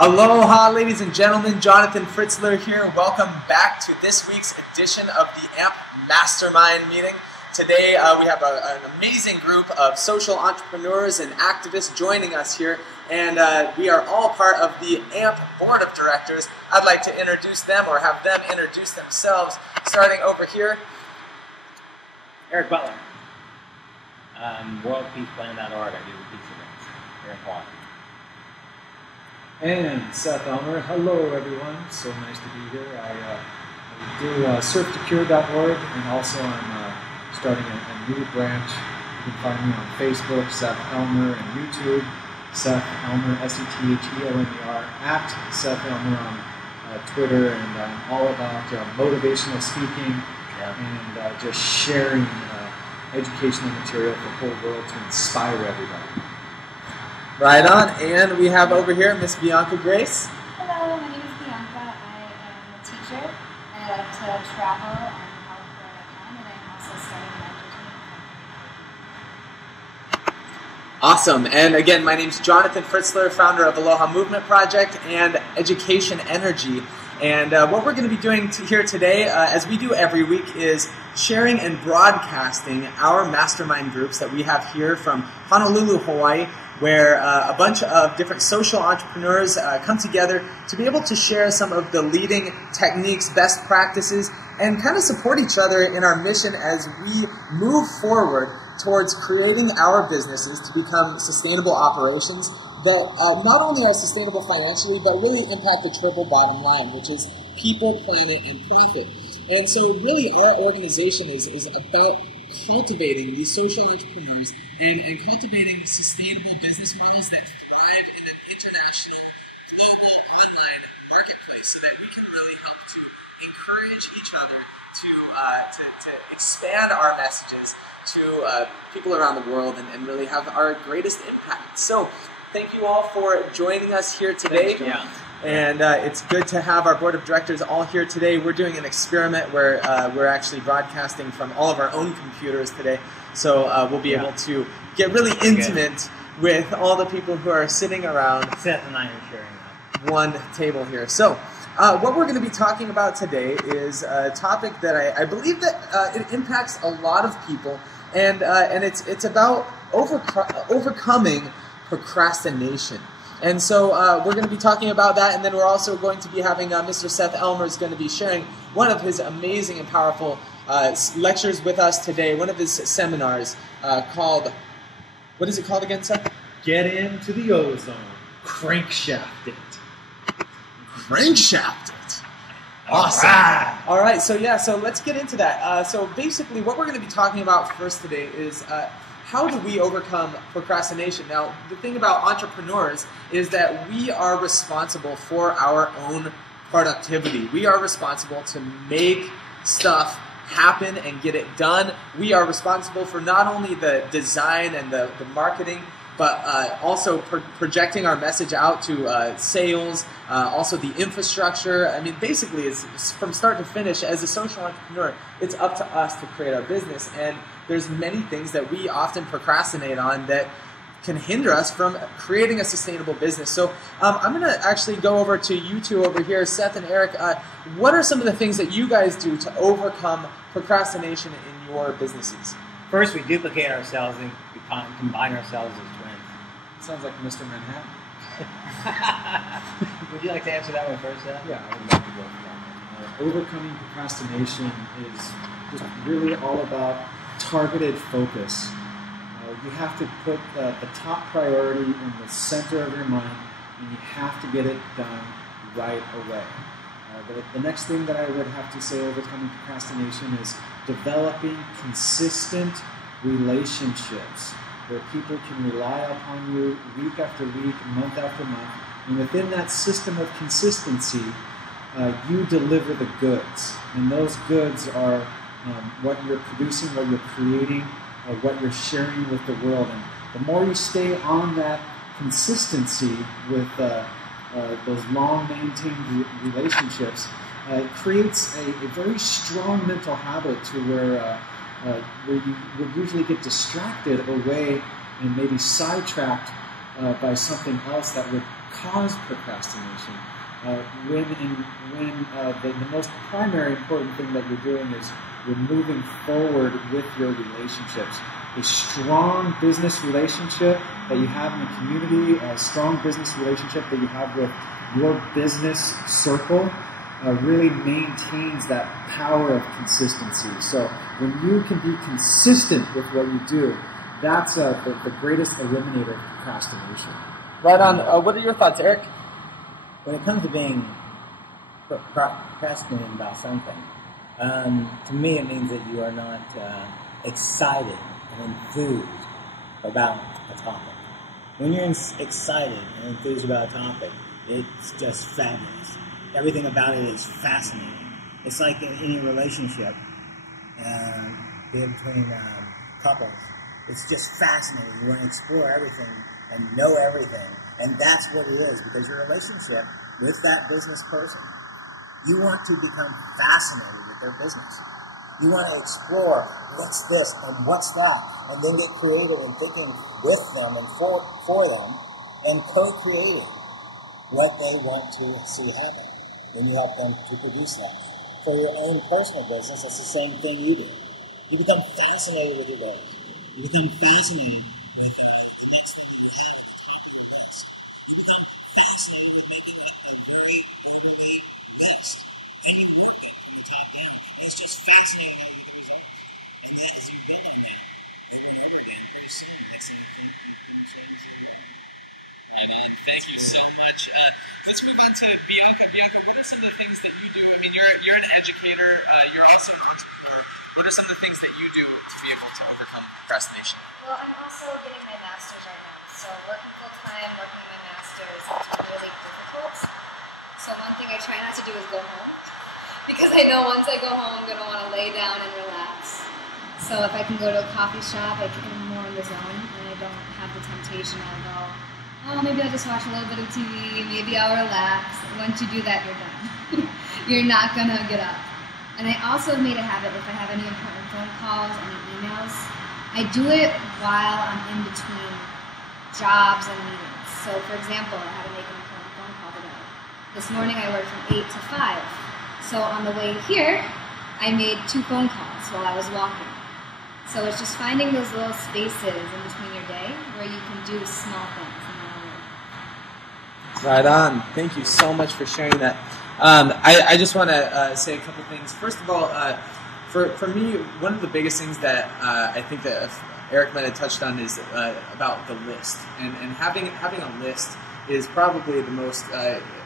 Aloha, ladies and gentlemen. Jonathan Fritzler here. Welcome back to this week's edition of the AMP Mastermind meeting. Today we have an amazing group of social entrepreneurs and activists joining us here, and we are all part of the AMP Board of Directors. I'd like to introduce them or have them introduce themselves, starting over here. Eric Butler. WorldPeacePlan.org. I do the pizza events here in Hawaii. And Seth Elmer. Hello, everyone. So nice to be here. I do surftocure.org, and also I'm starting a new branch. You can find me on Facebook, Seth Elmer, and YouTube, Seth Elmer, SETHELMER, at Seth Elmer on Twitter, and I'm all about motivational speaking and just sharing educational material for the whole world to inspire everybody. Right on. And we have over here Miss Bianca Grace. Hello, my name is Bianca. I am a teacher. I like to travel and help where I can, and I'm also starting an entertainment company. Awesome. And again, my name is Jonathan Fritzler, founder of Aloha Movement Project and Education Energy. And what we're going to be doing here today, as we do every week, is sharing and broadcasting our mastermind groups that we have here from Honolulu, Hawaii, where a bunch of different social entrepreneurs come together to be able to share some of the leading techniques, best practices, and kind of support each other in our mission as we move forward towards creating our businesses to become sustainable operations that not only are sustainable financially, but really impact the triple bottom line, which is people, planet, and profit. And so really our organization is about cultivating these social entrepreneurs and cultivating sustainable business models that thrive in an international, global, online marketplace so that we can really help to encourage each other to expand our messages to people around the world and really have our greatest impact. So thank you all for joining us here today. And it's good to have our board of directors all here today. We're doing an experiment where we're actually broadcasting from all of our own computers today. So we'll be able to get really intimate with all the people who are sitting around Seth and I are sharing one table here. So what we're going to be talking about today is a topic that I believe that it impacts a lot of people, and it's about overcoming procrastination. And so we're going to be talking about that, and then we're also going to be having Mr. Seth Elmer is going to be sharing one of his amazing and powerful lectures with us today, one of his seminars called, what is it called again, Seth? Get into the ozone. Crankshaft it. Crankshaft it. Awesome. All right, so let's get into that. So basically what we're going to be talking about first today is how do we overcome procrastination? Now, the thing about entrepreneurs is that we are responsible for our own productivity. We are responsible to make stuff happen and get it done. We are responsible for not only the design and the marketing, but also projecting our message out to sales, also the infrastructure. I mean, basically, it's from start to finish. As a social entrepreneur, it's up to us to create our business. And there's many things that we often procrastinate on that can hinder us from creating a sustainable business. So I'm going to actually go over to you two over here, Seth and Eric. What are some of the things that you guys do to overcome procrastination in your businesses? First, we duplicate ourselves and combine ourselves as twins. Sounds like Mr. Manhattan. Would you like to answer that one first, Seth? Yeah, I would like to go for that. Overcoming procrastination is just really all about targeted focus. You have to put the top priority in the center of your mind, and you have to get it done right away. The next thing that I would have to say overcoming procrastination is developing consistent relationships where people can rely upon you week after week, month after month, and within that system of consistency, you deliver the goods. And those goods are what you're producing, what you're creating, what you're sharing with the world. And the more you stay on that consistency with those long-maintained relationships, it creates a very strong mental habit to where you would usually get distracted away and maybe sidetracked by something else that would cause procrastination. When the most primary important thing that you're doing is you're moving forward with your relationships. A strong business relationship that you have in the community, a strong business relationship that you have with your business circle really maintains that power of consistency. So when you can be consistent with what you do, that's the greatest eliminator of procrastination. Right on. What are your thoughts, Eric? When it comes to being procrastinating about something, to me it means that you are not excited and enthused about a topic. When you're excited and enthused about a topic, it's just fabulous. Everything about it is fascinating. It's like in a relationship between couples. It's just fascinating. You want to explore everything and know everything. And that's what it is, because your relationship with that business person, you want to become fascinated with their business. You want to explore what's this and what's that, and then get creative in thinking with them and for them, and co-creating what they want to see happen. Then you help them to produce that. For your own personal business, it's the same thing you do. You become fascinated with your goals. You become fascinated with the next thing that you have at the top of your list. You become fascinated with making a very orderly list. And you work it from the top down. And it's just fascinating with the results. And then as you build on that over and over again, pretty soon, that's the thing you change your business. Amen. Thank you so much. Let's move on to Bianca. Bianca, what are some of the things that you do? I mean, you're an educator. You're also an entrepreneur. What are some of the things that you do to be able to overcome procrastination? Well, I'm also getting my master's right now. So working full-time, working my master's, it's really difficult. So one thing I try not to do is go home. Because I know once I go home, I'm going to want to lay down and relax. So if I can go to a coffee shop, I can be more in the zone, and I don't have the temptation. I'll go, oh, maybe I'll just watch a little bit of TV, maybe I'll relax. Once you do that, you're done. You're not going to get up. And I also have made a habit, if I have any important phone calls, any emails, I do it while I'm in between jobs and meetings. So for example, I had to make an important phone call today. This morning I worked from 8 to 5. So on the way here, I made 2 phone calls while I was walking. So it's just finding those little spaces in between your day where you can do small things. Right on. Thank you so much for sharing that. I just want to say a couple things. First of all, for me, one of the biggest things that I think that Eric might have touched on is about the list. And having a list is probably the most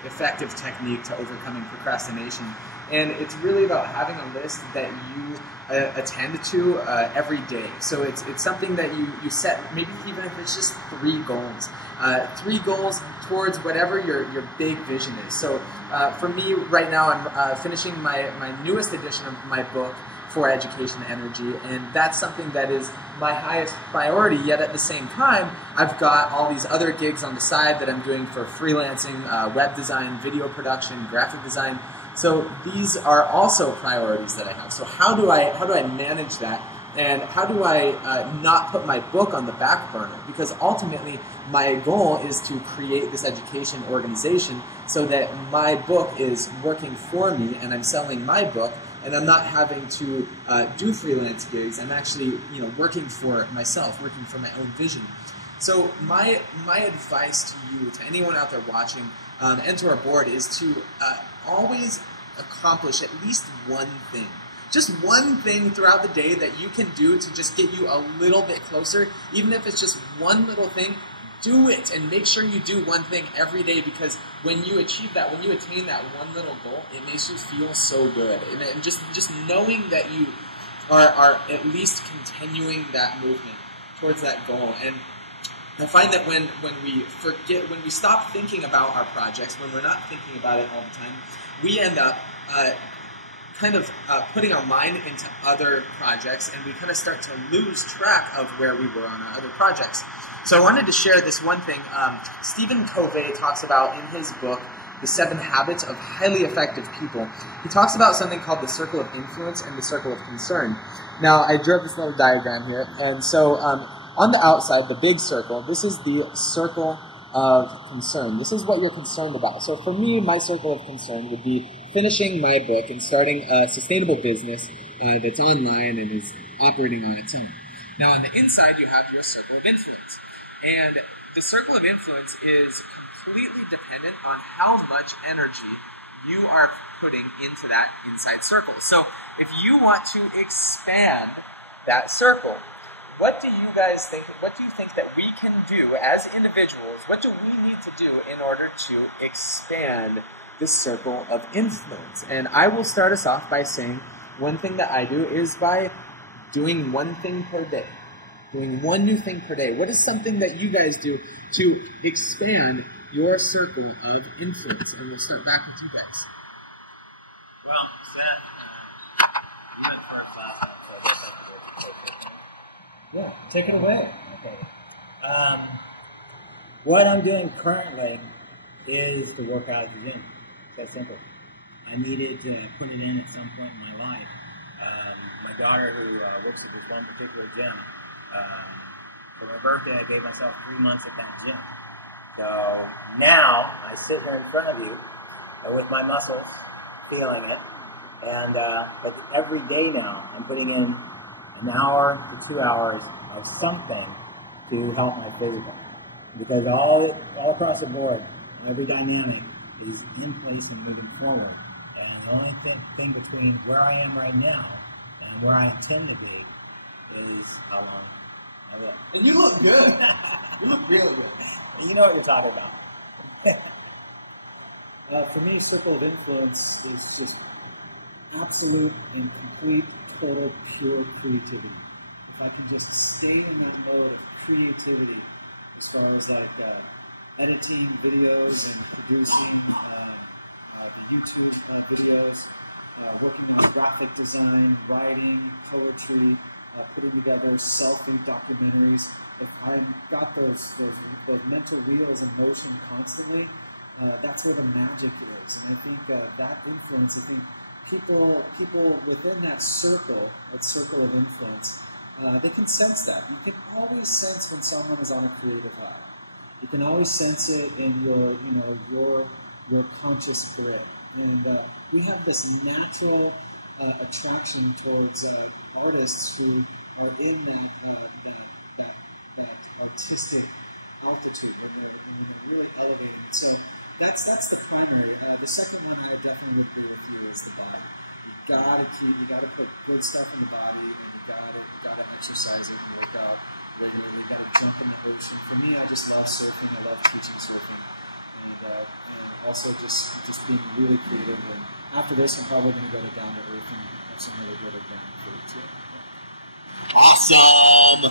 effective technique to overcoming procrastination. And it's really about having a list that you attend to every day. So it's something that you set, maybe even if it's just 3 goals. 3 goals towards whatever your big vision is. So for me right now, I'm finishing my newest edition of my book, For Education Energy, and that's something that is my highest priority, yet at the same time, I've got all these other gigs on the side that I'm doing for freelancing, web design, video production, graphic design. So these are also priorities that I have. So how do I manage that? And how do I not put my book on the back burner? Because ultimately, my goal is to create this education organization so that my book is working for me and I'm selling my book and I'm not having to do freelance gigs. I'm actually working for myself, working for my own vision. So my advice to you, to anyone out there watching, and to our board, is to always accomplish at least one thing. Just one thing throughout the day that you can do to just get you a little bit closer. Even if it's just one little thing, do it and make sure you do one thing every day, because when you achieve that, when you attain that one little goal, it makes you feel so good. And just knowing that you are at least continuing that movement towards that goal. And I find that when we stop thinking about our projects, when we're not thinking about it all the time, we end up putting our mind into other projects, and we kind of start to lose track of where we were on our other projects. So I wanted to share this one thing. Stephen Covey talks about in his book, The 7 Habits of Highly Effective People. He talks about something called the circle of influence and the circle of concern. Now, I drew up this little diagram here, and so on the outside, the big circle, this is the circle of concern. This is what you're concerned about. So for me, my circle of concern would be finishing my book and starting a sustainable business that's online and is operating on its own. Now, on the inside, you have your circle of influence. And the circle of influence is completely dependent on how much energy you are putting into that inside circle. So if you want to expand that circle, what do you guys think, what do you think that we can do as individuals, what do we need to do in order to expand this circle of influence? And I will start us off by saying one thing that I do is by doing one thing per day. Doing one new thing per day. What is something that you guys do to expand your circle of influence? And we'll start back with you guys. Well, Seth, you went first last time. Yeah, take it away. Okay. What I'm doing currently is to work out at the gym. It's that simple. I needed to put it in at some point in my life. My daughter, who works at this one particular gym, for my birthday, I gave myself 3 months at that gym. So now I sit here in front of you with my muscles, feeling it, and but every day now I'm putting in an hour to 2 hours of something to help my physical. Because all across the board, every dynamic is in place and moving forward. And the only thing between where I am right now and where I intend to be is how long I look. And you look good. You look really good. And you know what you're talking about. For me, circle of influence is just absolute and complete, total, pure creativity. If I can just stay in that mode of creativity, as far as like editing videos and producing YouTube videos, working on graphic design, writing, poetry, putting together selfie documentaries. If I've got those mental wheels in motion constantly, that's where the magic is. And I think that influence, I think people within that circle of influence, they can sense that. You can always sense when someone is on a creative high. You can always sense it in your conscious grid. And we have this natural attraction towards artists who are in that artistic altitude when they're really elevated. So that's the primary. The second one I definitely would agree with you is the body. You gotta put good stuff in the body, and you gotta exercise it and work out regularly. You gotta jump in the ocean. For me, I just love surfing. I love teaching surfing, and also just being really creative. And after this, I'm probably going to go to Down to Earth and have some really good adventure food too. Awesome!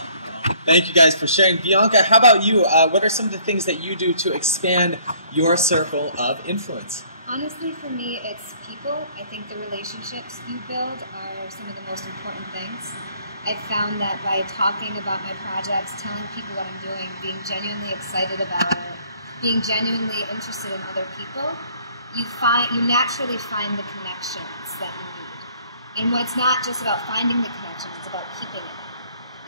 Thank you guys for sharing. Bianca, how about you? What are some of the things that you do to expand your circle of influence? Honestly, for me, it's people. I think the relationships you build are some of the most important things. I've found that by talking about my projects, telling people what I'm doing, being genuinely excited about it, being genuinely interested in other people, you naturally find the connections that you need. And it's not just about finding the connection, it's about keeping it.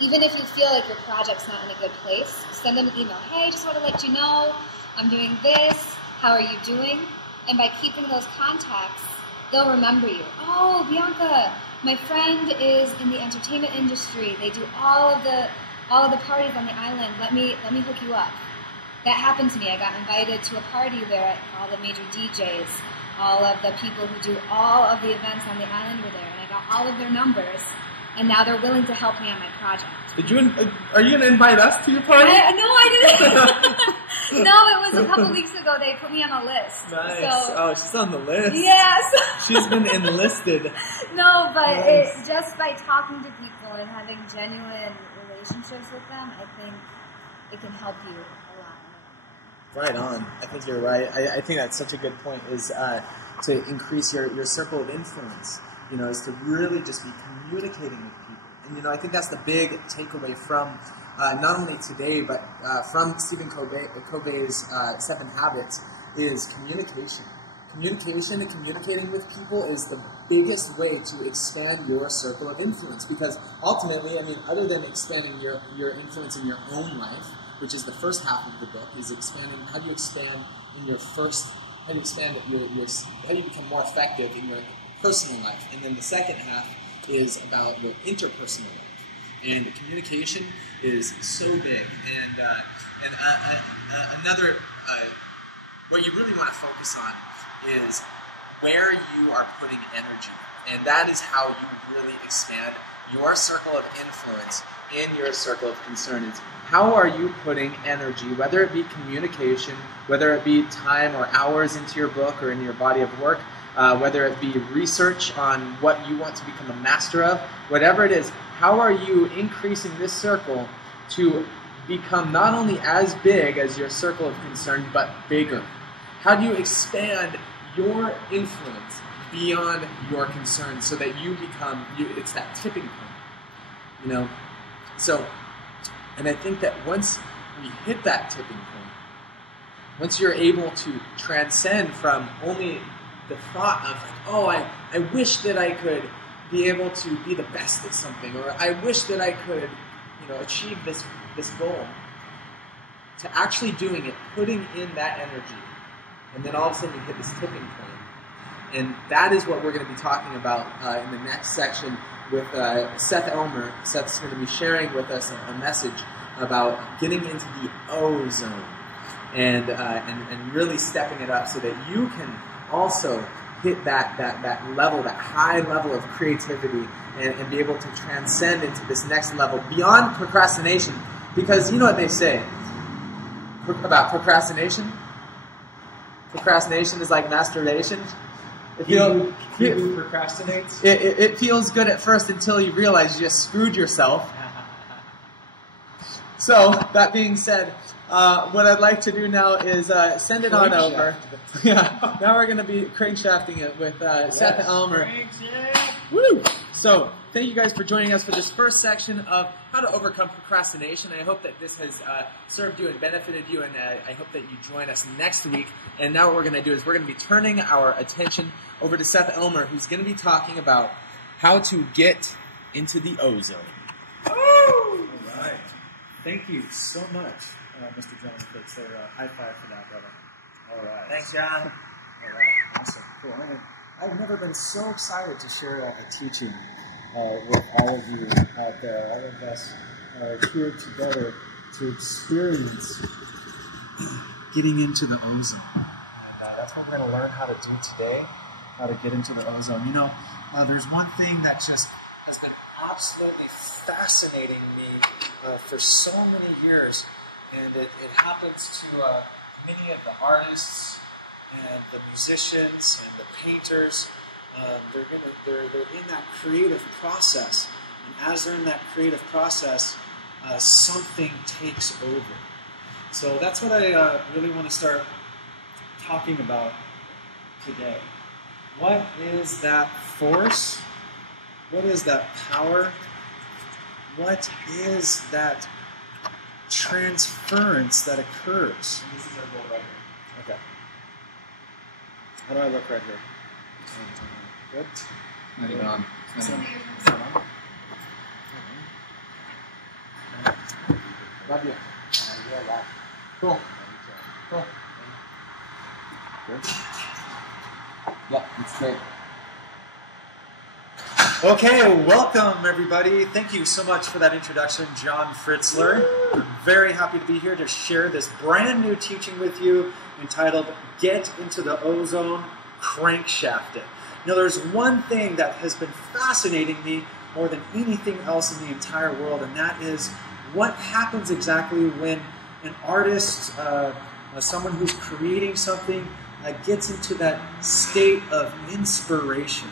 Even if you feel like your project's not in a good place, send them an email. Hey, just want to let you know, I'm doing this, how are you doing? And by keeping those contacts, they'll remember you. Oh, Bianca, my friend is in the entertainment industry. They do all of the parties on the island. Let me hook you up. That happened to me. I got invited to a party where all the major DJs, all of the people who do all of the events on the island were there, and I got all of their numbers, and now they're willing to help me on my project. Are you going to invite us to your party? No, I didn't. No, it was a couple weeks ago. They put me on a list. Nice. So, she's on the list. Yes. She's been enlisted. No, but Nice. just by talking to people and having genuine relationships with them, I think it can help you a lot. Right on. I think you're right. I think that's such a good point, is to increase your circle of influence, is to really just be communicating with people. And, I think that's the big takeaway from not only today, but from Stephen Covey's 7 Habits, is communication. Communication and communicating with people is the biggest way to expand your circle of influence, because ultimately, other than expanding your influence in your own life, which is the first half of the book, is expanding. How do you expand in your first? How do you expand how do you become more effective in your personal life? And then the second half is about your interpersonal life. And communication is so big. And another, what you really want to focus on is where you are putting energy. And that is how you really expand your circle of influence in your circle of concern. It's how are you putting energy, whether it be communication, whether it be time or hours into your book or in your body of work, whether it be research on what you want to become a master of, whatever it is, how are you increasing this circle to become not only as big as your circle of concern, but bigger? How do you expand your influence beyond your concerns so that you become, it's that tipping point, So, and I think that once we hit that tipping point, once you're able to transcend from only the thought of, like, oh, I wish that I could be able to be the best at something, or I wish that I could, achieve this goal, to actually doing it, putting in that energy, and then all of a sudden you hit this tipping point. And that is what we're going to be talking about in the next section with Seth Elmer. Seth's going to be sharing with us a message about getting into the O zone and really stepping it up so that you can also hit that level, that high level of creativity and be able to transcend into this next level beyond procrastination. Because you know what they say about procrastination? Procrastination is like masturbation. He who procrastinates? It feels good at first until you realize you just screwed yourself. So, that being said, what I'd like to do now is send it on over. Yeah, now we're going to be crankshafting it with Seth Elmer. Woo! So, thank you guys for joining us for this first section of how to overcome procrastination. I hope that this has served you and benefited you, and I hope that you join us next week. And now what we're going to do is we're going to be turning our attention over to Seth Elmer, who's going to be talking about how to get into the O zone. All right. Thank you so much, Mr. John Fritzler. High five for that, brother. All right. Thanks, John. All right. Awesome. Cool. I've never been so excited to share a teaching with all of you out there. All of us here together to experience getting into the O zone. And that's what we're going to learn how to do today, how to get into the O zone. There's one thing that just has been absolutely fascinating me for so many years, and it happens to many of the artists and the musicians and the painters. They're in that creative process, and as they're in that creative process, something takes over. So that's what I really want to start talking about today. What is that force? What is that power? What is that transference that occurs? This is our goal right here. Okay. How do I look right here? Good? Not even on. It's not on. Love you. Cool. Cool. Good? Yeah, it's great. Okay, welcome everybody. Thank you so much for that introduction, John Fritzler. I'm very happy to be here to share this brand new teaching with you entitled Get into the O Zone, Crankshaft It. There's one thing that has been fascinating me more than anything else in the entire world, and that is what happens exactly when an artist, someone who's creating something, gets into that state of inspiration.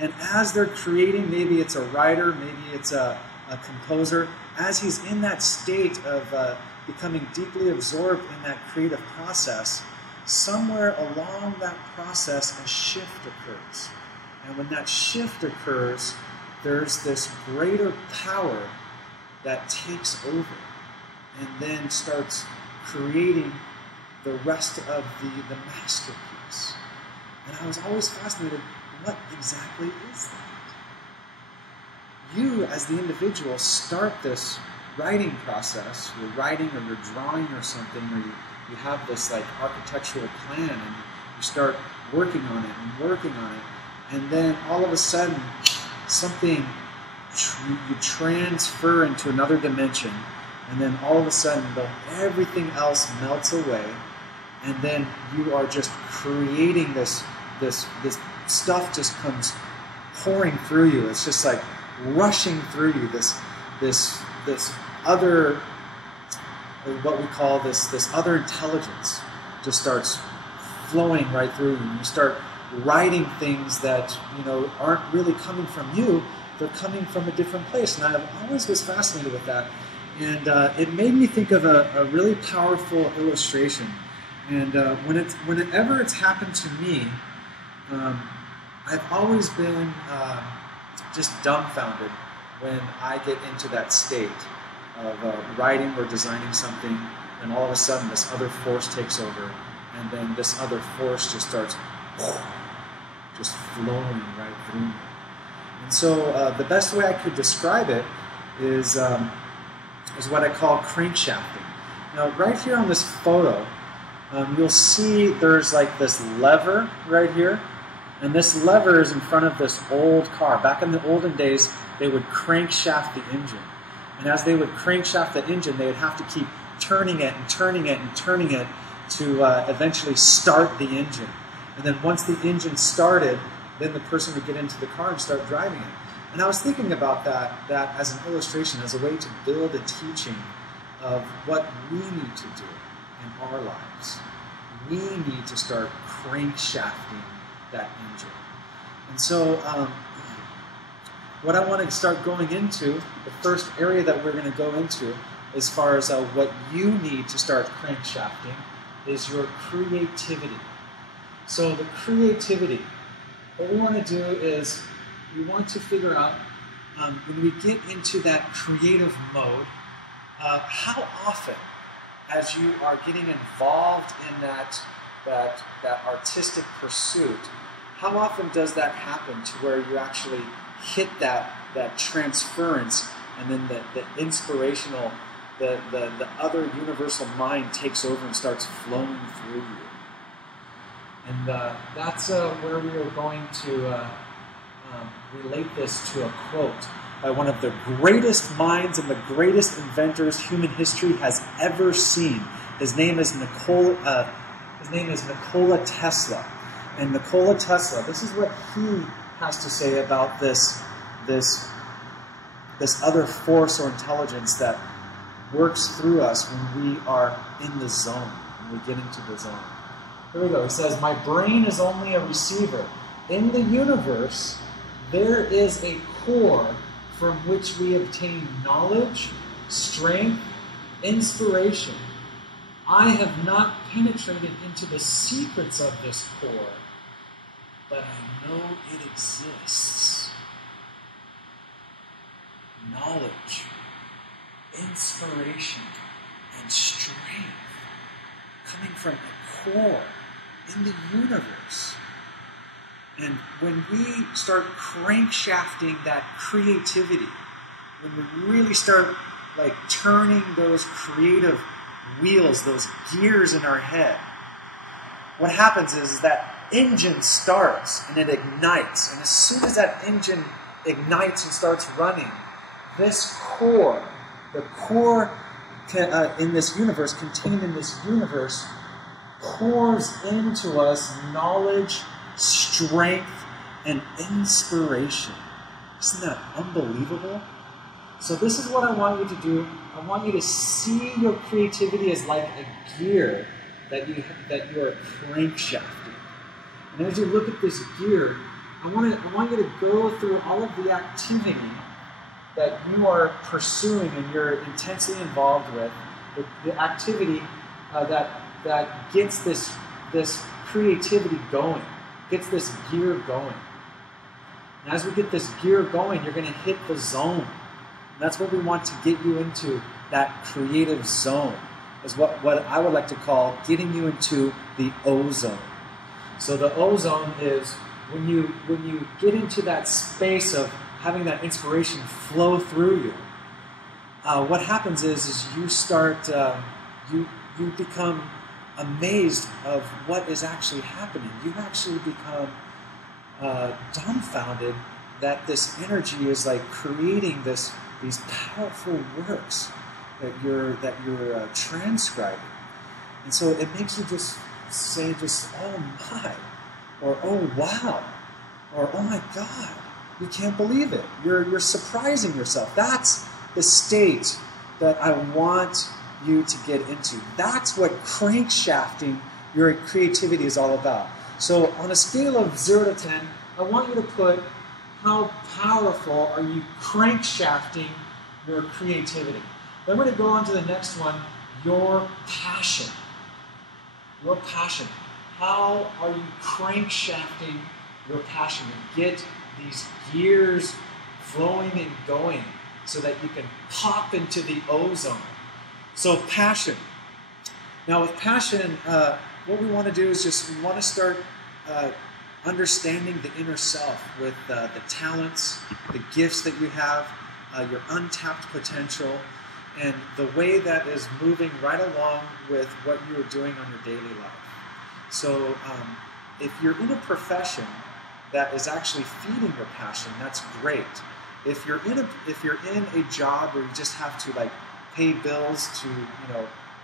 And as they're creating, maybe it's a writer, maybe it's a composer, as he's in that state of becoming deeply absorbed in that creative process, somewhere along that process a shift occurs. And when that shift occurs, there's this greater power that takes over and then starts creating the rest of the masterpiece. And I was always fascinated, what exactly is that? You, as the individual, start this writing process, you're writing or you're drawing or something, or you have this like architectural plan and you start working on it and working on it, and then all of a sudden something you transfer into another dimension, and then all of a sudden everything else melts away, and then you are just creating this stuff just comes pouring through you. It's just like rushing through you. This other, what we call this other intelligence just starts flowing right through you. And you start writing things that aren't really coming from you. They're coming from a different place. And I always was fascinated with that. And it made me think of a really powerful illustration. And whenever it's happened to me, I've always been just dumbfounded when I get into that state of writing or designing something, and all of a sudden this other force takes over, and then this other force just starts just flowing right through me. And so the best way I could describe it is what I call crankshafting. Now, right here on this photo, you'll see there's like this lever right here, and this lever is in front of this old car. Back in the olden days, they would crankshaft the engine. And as they would crankshaft the engine, they would have to keep turning it and turning it and turning it to eventually start the engine. And then once the engine started, then the person would get into the car and start driving it. And I was thinking about that as an illustration, as a way to build a teaching of what we need to do in our lives. We need to start crankshafting that engine. And so what I want to start going into, the first area that we're going to go into as far as what you need to start crankshafting is your creativity. So the creativity, what we want to do is we want to figure out when we get into that creative mode, how often, as you are getting involved in that artistic pursuit, how often does that happen to where you actually hit that transference, and then the inspirational, the other universal mind takes over and starts flowing through you? And that's where we are going to relate this to a quote by one of the greatest minds and the greatest inventors human history has ever seen. His name is Nikola Tesla. And Nikola Tesla, this is what he has to say about this other force or intelligence that works through us when we are in the zone, when we get into the zone. Here we go. He says, "My brain is only a receiver. In the universe, there is a core from which we obtain knowledge, strength, inspiration. I have not penetrated into the secrets of this core, but I know it exists. Knowledge, inspiration, and strength coming from a core in the universe." And when we start crankshafting that creativity, when we really start like turning those creative wheels, those gears in our head, what happens is that engine starts and it ignites. And as soon as that engine ignites and starts running, this core, the core in this universe, contained in this universe, pours into us knowledge, strength, and inspiration. Isn't that unbelievable? So this is what I want you to do. I want you to see your creativity as like a gear that you are crankshafting. And as you look at this gear, I want you to go through all of the activity that you are pursuing and you're intensely involved with, the activity that gets this creativity going, gets this gear going. And as we get this gear going, you're going to hit the zone. And that's what we want to get you into, that creative zone, is what I would like to call getting you into the ozone. So the ozone is when you get into that space of having that inspiration flow through you. what happens is you start, you become amazed of what is actually happening. You actually become dumbfounded that this energy is like creating these powerful works that you're transcribing, and so it makes you just say oh my, or oh wow, or oh my God, you can't believe it. You're surprising yourself. That's the state that I want you to get into. That's what crankshafting your creativity is all about. So on a scale of 0 to 10, I want you to put how powerful are you crankshafting your creativity. Then we're going to go on to the next one, your passion. Your passion. How are you crankshafting your passion and get these gears flowing and going so that you can pop into the ozone? So passion. Now with passion, what we want to do is we want to start understanding the inner self with the talents, the gifts that you have, your untapped potential, and the way that is moving right along with what you're doing on your daily life. So if you're in a profession that is actually feeding your passion, that's great. If you're in a job where you just have to like pay bills to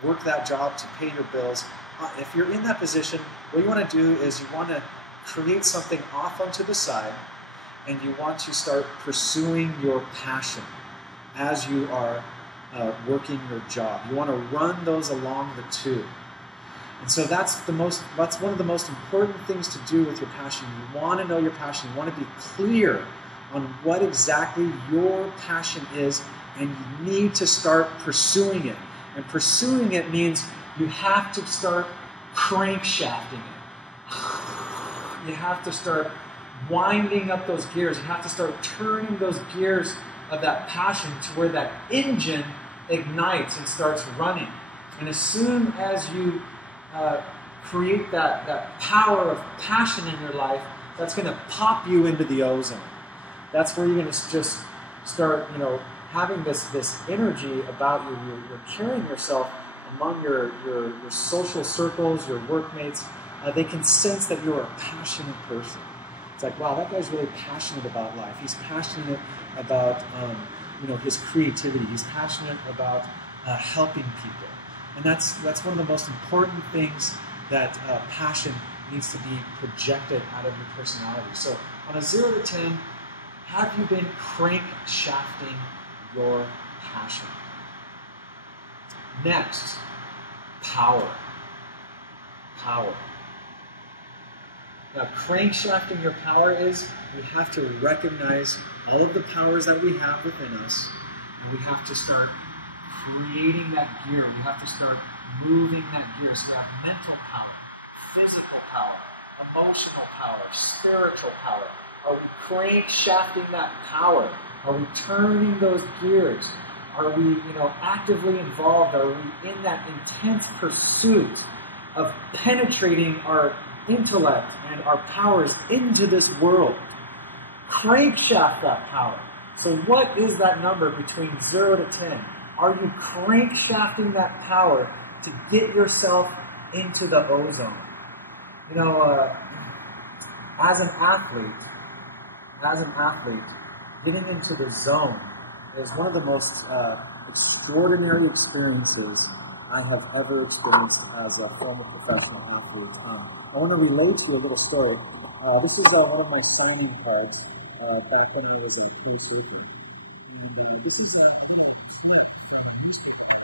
work that job to pay your bills, if you're in that position, what you want to do is you want to create something off onto the side, and you want to start pursuing your passion as you are working your job. You want to run those along the two. And so that's one of the most important things to do with your passion. You want to know your passion. You want to be clear on what exactly your passion is, and you need to start pursuing it. And pursuing it means you have to start crankshafting it. You have to start winding up those gears. You have to start turning those gears of that passion to where that engine ignites and starts running. And as soon as you create that power of passion in your life, that's going to pop you into the ozone. That's where you're going to just start, having this energy about you. You're carrying yourself among your social circles, your workmates. They can sense that you're a passionate person. It's like, wow, that guy's really passionate about life. He's passionate about his creativity. He's passionate about helping people. And that's one of the most important things that passion needs to be projected out of your personality. So on a 0 to 10, have you been crankshafting your passion? Next, power. Power. Now, crankshafting your power is we have to recognize all of the powers that we have within us, and we have to start creating that gear. We have to start moving that gear. So we have mental power, physical power, emotional power, spiritual power. Are we crankshafting that power? Are we turning those gears? Are we, actively involved? Are we in that intense pursuit of penetrating our intellect and our powers into this world? Crankshaft that power. So what is that number between 0 to 10? Are you crankshafting that power to get yourself into the ozone? As an athlete, getting into the zone is one of the most extraordinary experiences I have ever experienced as a former professional athlete. I want to relate to you a little story. This is one of my signing cards back when I was a co-surfer. And this is a little clip from a newspaper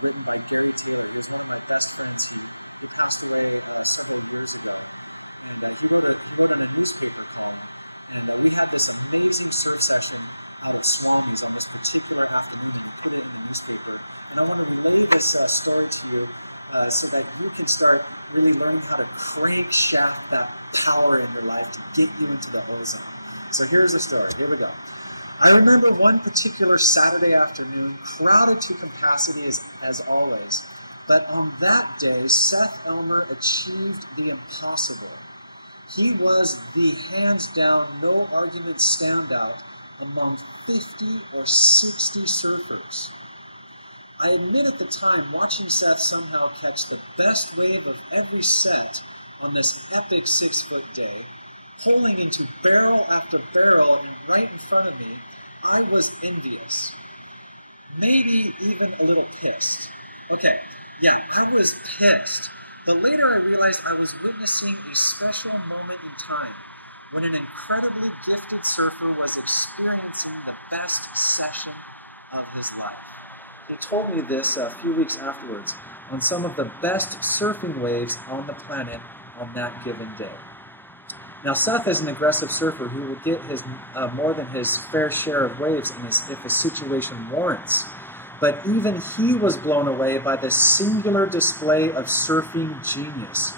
written by Gary Taylor. He's one of my best friends who passed away several years ago. And he wrote on a newspaper clip. And we had this amazing surf session of the Swamis on this particular afternoon competed in the newspaper. And I want to relay this story to you so that you can start really learning how to crankshaft that power in your life to get you into the ozone. So here's the story. Here we go. I remember one particular Saturday afternoon, crowded to capacity as always. But on that day, Seth Elmer achieved the impossible. He was the hands-down, no-argument standout among 50 or 60 surfers. I admit at the time, watching Seth somehow catch the best wave of every set on this epic 6-foot day, pulling into barrel after barrel right in front of me, I was envious. Maybe even a little pissed. Okay, yeah, I was pissed. But later I realized I was witnessing a special moment in time when an incredibly gifted surfer was experiencing the best session of his life. He told me this a few weeks afterwards on some of the best surfing waves on the planet on that given day. Now, Seth is an aggressive surfer who will get his more than his fair share of waves if a situation warrants. But even he was blown away by this singular display of surfing genius.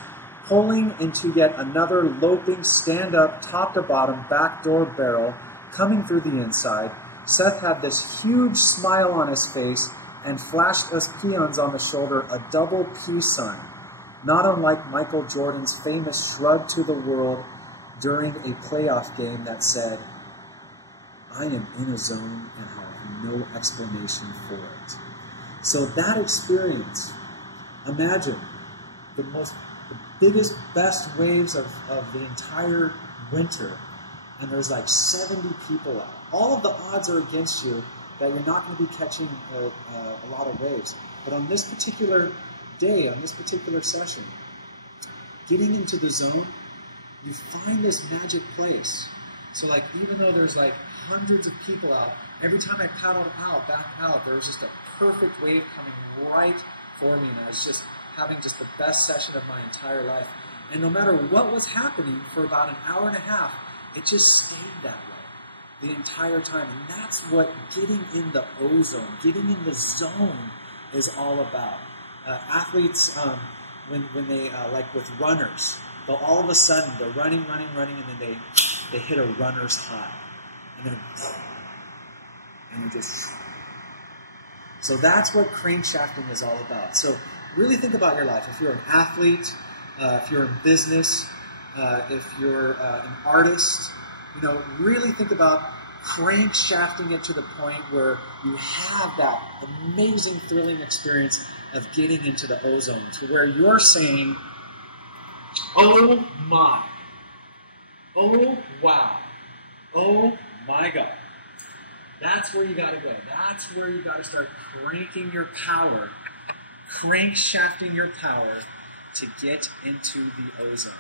Pulling into yet another loping, stand-up, top-to-bottom, backdoor barrel coming through the inside, Seth had this huge smile on his face and flashed us peons on the shoulder a double P sign, not unlike Michael Jordan's famous shrug to the world during a playoff game that said, "I am in a zone and have no explanation for it." So that experience, imagine the biggest, best waves of the entire winter, and there's like 70 people out. All of the odds are against you that you're not going to be catching a lot of waves. But on this particular day, on this particular session, getting into the zone, you find this magic place. So like, even though there's like hundreds of people out, every time I paddled back out, there was just a perfect wave coming right for me, and I was just having just the best session of my entire life. And no matter what was happening for about an hour and a half, it just stayed that way the entire time. And that's what getting in the ozone, getting in the zone is all about. Athletes, when they, like with runners, they'll all of a sudden, they're running, and then they hit a runner's high. And then just... So that's what crankshafting is all about. So really think about your life. If you're an athlete, if you're in business, if you're an artist, really think about crankshafting it to the point where you have that amazing, thrilling experience of getting into the ozone, to where you're saying, "Oh my, oh wow, oh my God." That's where you got to go. That's where you got to start cranking your power, crankshafting your power to get into the ozone.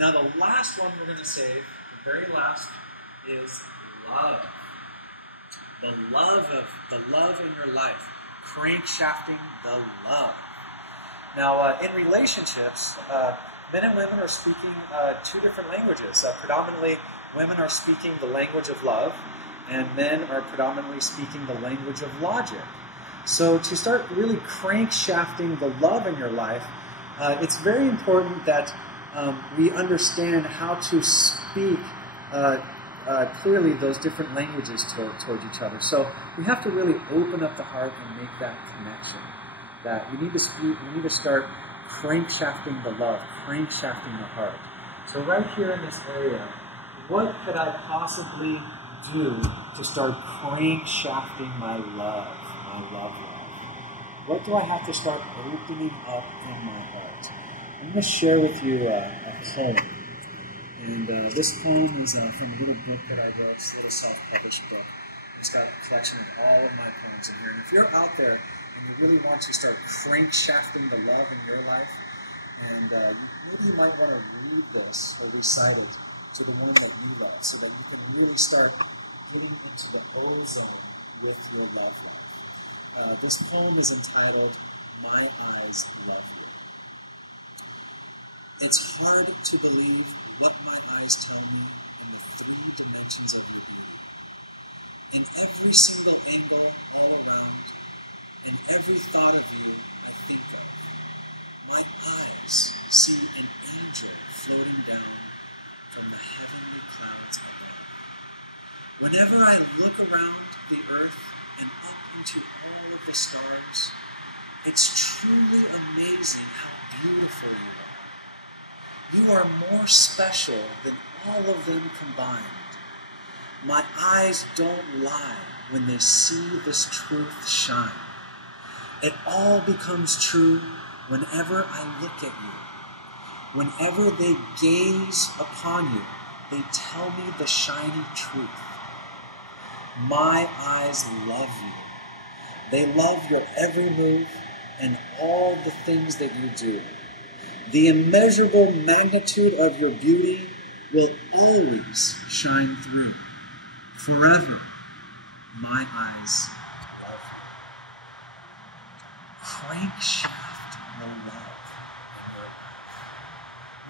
Now, the last one we're going to save, the very last, is love. The love in your life. Crankshafting the love. Now, in relationships, men and women are speaking two different languages. Predominantly, women are speaking the language of love, and men are predominantly speaking the language of logic. So to start really crankshafting the love in your life, it's very important that we understand how to speak clearly those different languages towards each other. So we have to really open up the heart and make that connection. That we need to start crankshafting the love, crankshafting the heart. So right here in this area, what could I possibly do to start crankshafting my love life? What do I have to start opening up in my heart? I'm going to share with you a poem. And this poem is from a little book that I wrote, it's a little self-published book. It's got a collection of all of my poems in here. And if you're out there and you really want to start crankshafting the love in your life, and maybe you might want to read this or recite it to the one that you love, so that you can really start getting into the ozone with your love life. This poem is entitled, "My Eyes Love You." It's hard to believe what my eyes tell me in the 3 dimensions of your beauty. In every single angle all around, in every thought of you I think of, my eyes see an angel floating down from the heavenly clouds above. Whenever I look around the earth and up into all of the stars, it's truly amazing how beautiful you are. You are more special than all of them combined. My eyes don't lie when they see this truth shine. It all becomes true whenever I look at you. Whenever they gaze upon you, they tell me the shiny truth. My eyes love you. They love your every move and all the things that you do. The immeasurable magnitude of your beauty will always shine through. Forever, my eyes love you. Crankshaft the love in your life.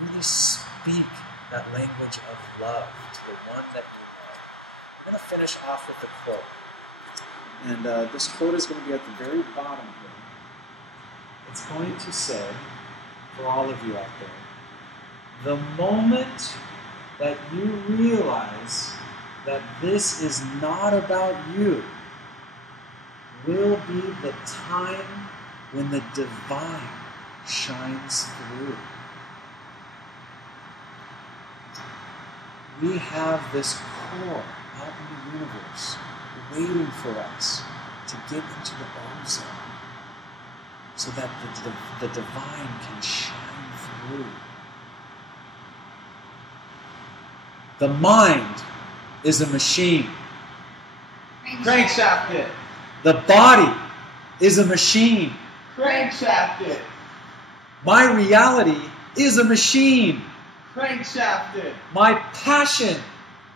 Really speak that language of love to the one that you love. I'm going to finish off with a quote. And this quote is going to be at the very bottom here. It's going to say, for all of you out there, the moment that you realize that this is not about you will be the time when the divine shines through. We have this core out in the universe waiting for us to get into the ozone so that the divine can shine through. The mind is a machine. Crankshaft it. The body is a machine. Crankshaft it. My reality is a machine. Crankshaft it. My passion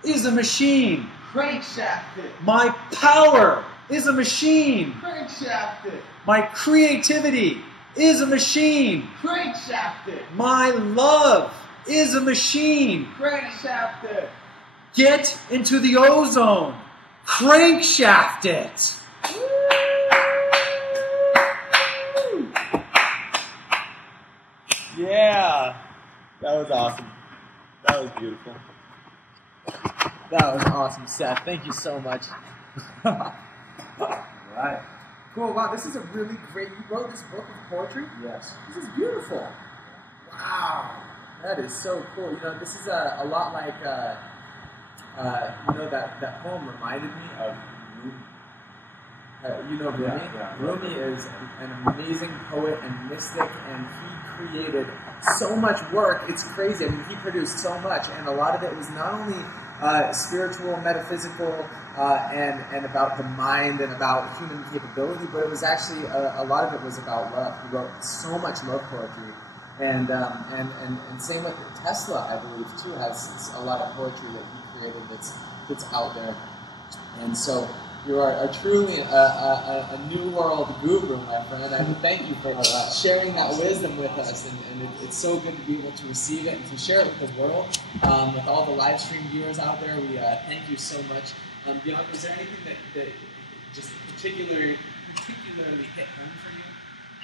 is a machine. Crankshaft it. My power is a machine. Crankshaft it. My creativity is a machine. Crankshaft it. My love is a machine. Crankshaft it. Get into the ozone. Crankshaft it. Yeah. That was awesome. That was beautiful. That was awesome, Seth. Thank you so much. Right. Cool. Wow, this is a really great... You wrote this book of poetry? Yes. This is beautiful. Wow. That is so cool. You know, this is a lot like... you know, that poem reminded me of Rumi. You know Rumi? Yeah. Rumi is an amazing poet and mystic, and he created so much work. It's crazy. I mean, he produced so much, and a lot of it was not only spiritual, metaphysical, and about the mind and about human capability, but it was actually a lot of it was about love. He wrote so much love poetry, and same with Tesla, I believe too, has a lot of poetry that he created that's out there, and so. You are truly a new world guru, my friend. I thank you for sharing that wisdom with us, and it's so good to be able to receive it and to share it with the world, with all the live stream viewers out there. We thank you so much. You know, is there anything that just particularly hit home for you?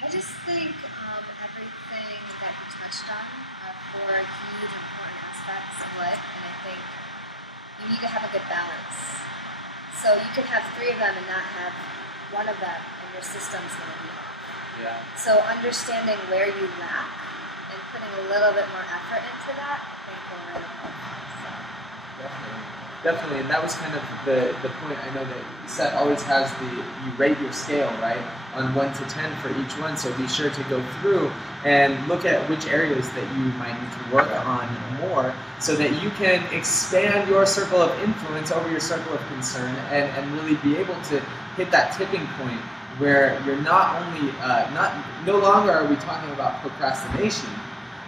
I just think everything that you touched on are four huge important aspects of life, and I think you need to have a good balance. So you can have three of them and not have one of them, and your system's going to be off. Yeah. So understanding where you lack and putting a little bit more effort into that, I think will really help. So. Definitely, and that was kind of the point. I know that Seth always has you rate your scale, right, on 1 to 10 for each one, so be sure to go through and look at which areas that you might need to work on more so that you can expand your circle of influence over your circle of concern and really be able to hit that tipping point where you're not only, no longer are we talking about procrastination,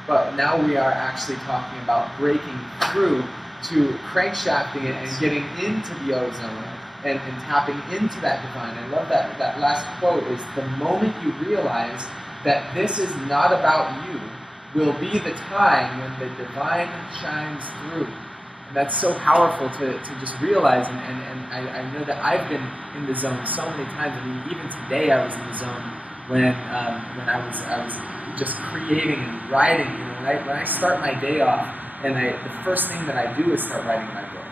but now we are actually talking about breaking through to crankshafting it and getting into the ozone and tapping into that divine. I love that last quote is, the moment you realize that this is not about you will be the time when the divine shines through. And that's so powerful to just realize, and I know that I've been in the zone so many times. I mean, even today I was in the zone when I was just creating and writing. You know, when I start my day off, and the first thing that I do is start writing my book.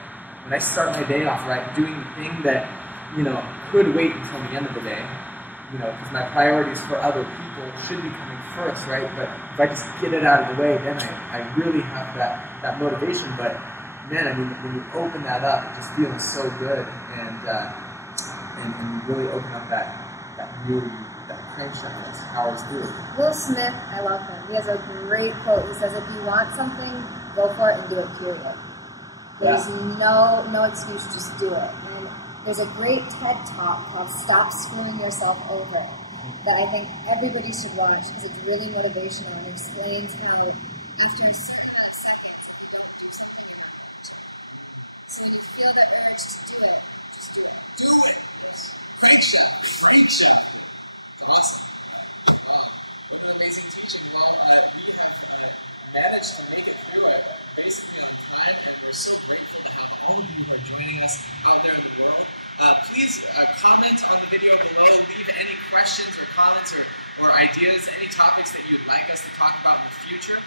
When I start my day off doing the thing that, you know, could wait until the end of the day, you know, because my priorities for other people should be coming first, right? But if I just get it out of the way, then I really have that motivation. But man, I mean, when you open that up, it just feels so good, and you really open up that crankshaft. That's how it's doing. Will Smith, I love him. He has a great quote. He says, "If you want something, go for it and do it. Period. There's no excuse. Just do it." And there's a great TED Talk called "Stop Screwing Yourself Over" that I think everybody should watch because it's really motivational and explains how after a certain amount of seconds, if you don't do something, you're not going to. So when you feel that urge, just do it. Just do it. Do it. Crankshaft. Awesome. Wow. What an amazing teaching. Well, we have managed to make it through it basically on time, and we're so grateful to have all of you who are joining us out there in the world. Please comment on the video below, leave any questions or comments or ideas, any topics that you'd like us to talk about in the future.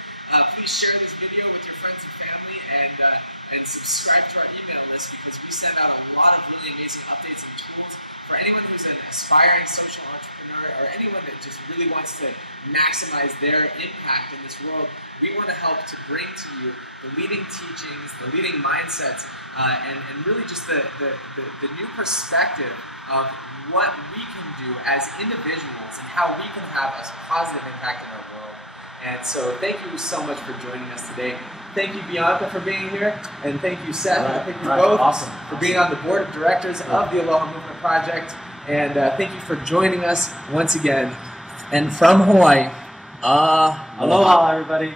Please share this video with your friends and family, and subscribe to our email list because we send out a lot of really amazing updates and tools for anyone who's an aspiring social entrepreneur or anyone that just really wants to maximize their impact in this world. We want to help to bring to you the leading teachings, the leading mindsets, and really just the new perspective of what we can do as individuals and how we can have a positive impact in our world. And so thank you so much for joining us today. Thank you, Bianca, for being here, and thank you, Seth. Thank you both for being on the board of directors of the Aloha Movement Project. And thank you for joining us once again. And from Hawaii, aloha, everybody.